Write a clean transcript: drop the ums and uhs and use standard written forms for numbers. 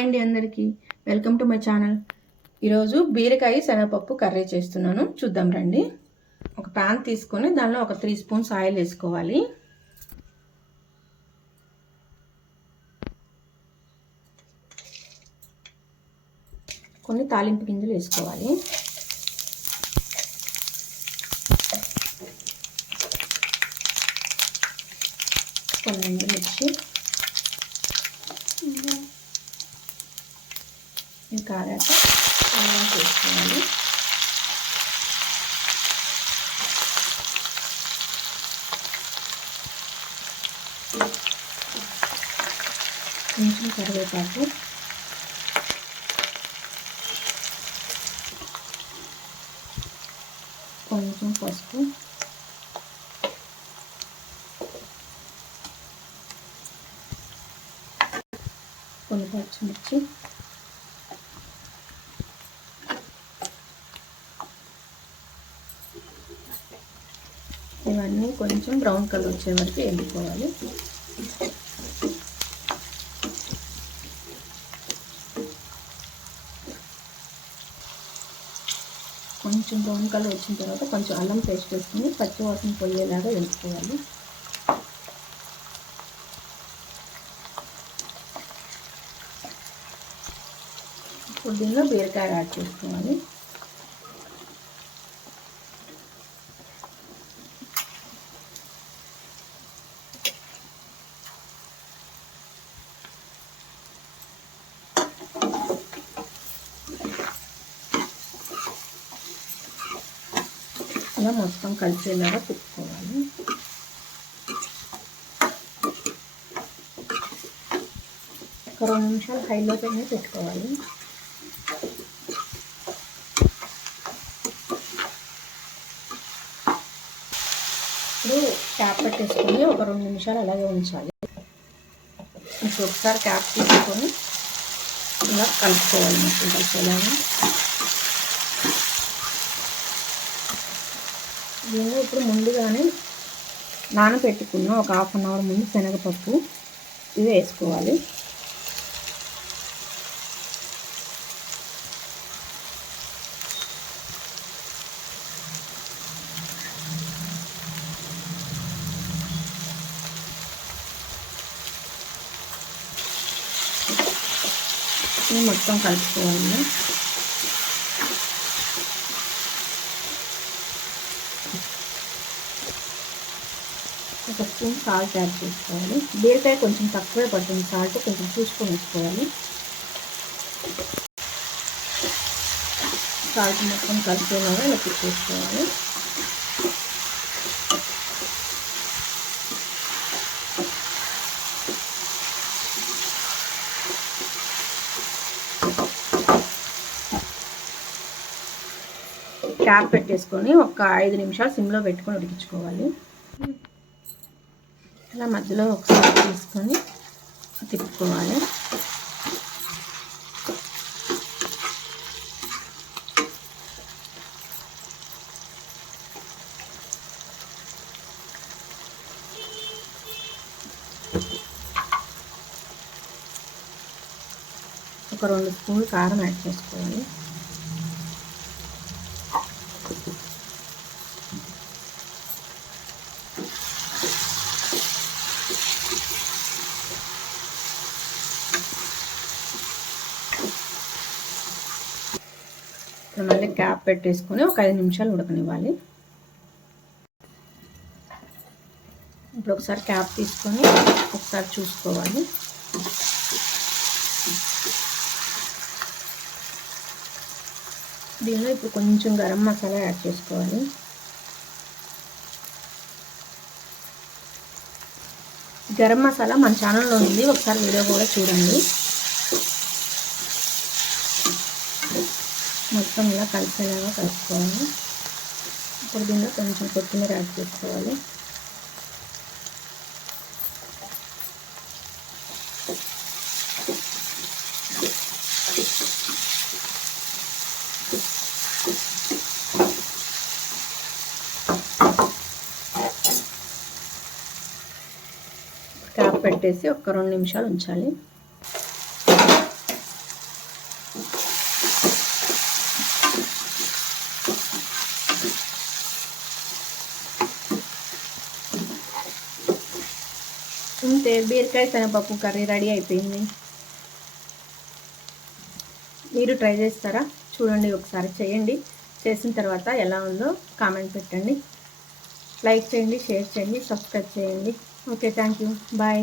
Hi అండి అందరికీ, welcome to my channel. ఈరోజు బీరకాయ శనగపప్పు కర్రీ చేస్తున్నాను, చూద్దాం రండి. ఒక ప్యాన్ తీసుకొని దానిలో ఒక 3 స్పూన్స్ ఆయిల్ వేసుకోవాలి. కొన్ని తాలింపు గింజలు వేసుకోవాలి. కొన్ని ఎండుమిర్చి, కారాక అల్లం వేసుకోవాలి. కొంచెం కరివేపాకు, కొంచెం పసుపు, కొన్ని పచ్చిమిర్చి, ఇవన్నీ కొంచెం బ్రౌన్ కలర్ వచ్చే వరకు వేసుకోవాలి. కొంచెం బ్రౌన్ కలర్ వచ్చిన తర్వాత కొంచెం అల్లం పేస్ట్ వేసుకుని పచ్చి వాసన పోయేలాగా వేసుకోవాలి. ఇప్పుడు దీనిలో బీరకాయ యాడ్ చేసుకోవాలి. ఇలా మొత్తం కలిసేలాగా తిప్పుకోవాలి. ఒక 2 నిమిషాలు హైలో పెట్టుకోవాలి. ఇప్పుడు క్యాప్ పెట్టేసుకొని ఒక 2 నిమిషాలు అలాగే ఉంచాలి. ఇప్పుడు ఒకసారి క్యాప్ తీసుకొని ఇలా కలుపుకోవాలి. మొత్తం కలిసేలాగా. దీనిలో ఇప్పుడు ముందుగానే నానబెట్టుకున్న ఒక 1/2 అవర్ ముందు శనగపప్పు ఇవి వేసుకోవాలి. ఇది మొత్తం కలుపుకోవాలి. ఒక స్పూన్ సాల్ట్ యాడ్ చేసుకోవాలి. బీరకాయ కొంచెం తక్కువే పడుతుంది సాల్ట్, కొంచెం చూసుకొని వేసుకోవాలి. సాల్ట్ మొత్తం కలిపేలాగా ఇలా తిప్పేసుకోవాలి. క్యాప్ పెట్టేసుకొని ఒక 5 నిమిషాలు సిమ్లో పెట్టుకొని ఉడికించుకోవాలి. ఇలా మధ్యలో ఒకసారి తీసుకొని తిప్పుకోవాలి. ఒక 2 స్పూన్లు కారం యాడ్ చేసుకోవాలి. మళ్ళీ క్యాప్ పెట్టేసుకొని ఒక 5 నిమిషాలు ఉడకనివ్వాలి. ఇప్పుడు ఒకసారి క్యాప్ తీసుకొని ఒకసారి చూసుకోవాలి. దీనిలో ఇప్పుడు కొంచెం గరం మసాలా యాడ్ చేసుకోవాలి. గరం మసాలా మన ఛానల్లో ఉంది, ఒకసారి వీడియో కూడా చూడండి. మొత్తం ఇలా కలిసేలాగా కలుపుకోవాలి. ఇప్పుడు దీనిలో కొంచెం కొత్తిమీర యాడ్ చేసుకోవాలి. క్యాప్ పెట్టేసి ఒక 2 నిమిషాలు ఉంచాలి. అంతే, బీరకాయ శనగపప్పు కర్రీ రెడీ అయిపోయింది. మీరు ట్రై చేస్తారా? చూడండి, ఒకసారి చేయండి. చేసిన తర్వాత ఎలా ఉందో కామెంట్ పెట్టండి. లైక్ చేయండి, షేర్ చేయండి, సబ్స్క్రైబ్ చేయండి. Okay, thank you, bye.